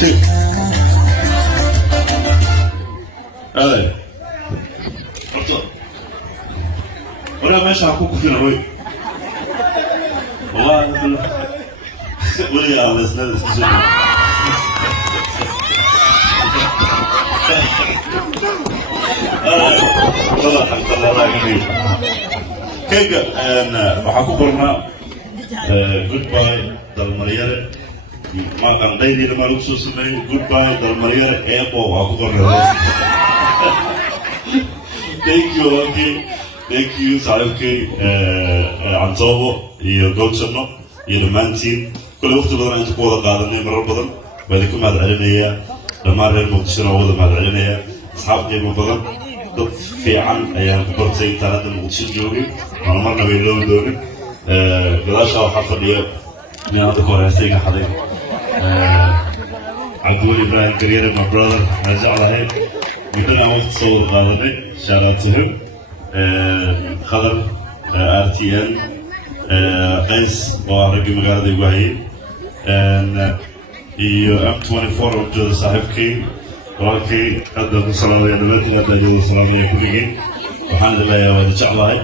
two. Hey. What's up? What am I saying? Who's feeling right? What? What are y'all listening to? Kega waxaan ku qornaa goodbye dalmaryare ma qandaydiina maa lagu soo sameeyey goodbye dalmaryare eebo waxaan ku qornaa thank you saaxiibkay Antoobo iyo Gowjano iyo dhammaantiin kule waqti badan aan inta ku wada qaadanay marar badan baa idinku mahad celinayaa dhammaan reer Muqdishona wada mahad celinayaa asxaab qiimo badan dad fiican ayaan ku bartay intaan hadda Muqdisho joogay waana marna bay loogi doonin gadaashaa waxaa fadhiya nin hadda ka hor heestayga xaday Cabdiweli Ibrahim Garyere my brother aan jeclahay muddana aan waqti soo wada qaadanay shout out to him Khadar RTN Qays waa raggii magaalada igu hayay iyo M24 oo jooga saaxiibkay walaalkay hadda ku salaamaya dhammaantiin hadda ayuu salaamaya kulligii waxaan leeyahay waan jeclahay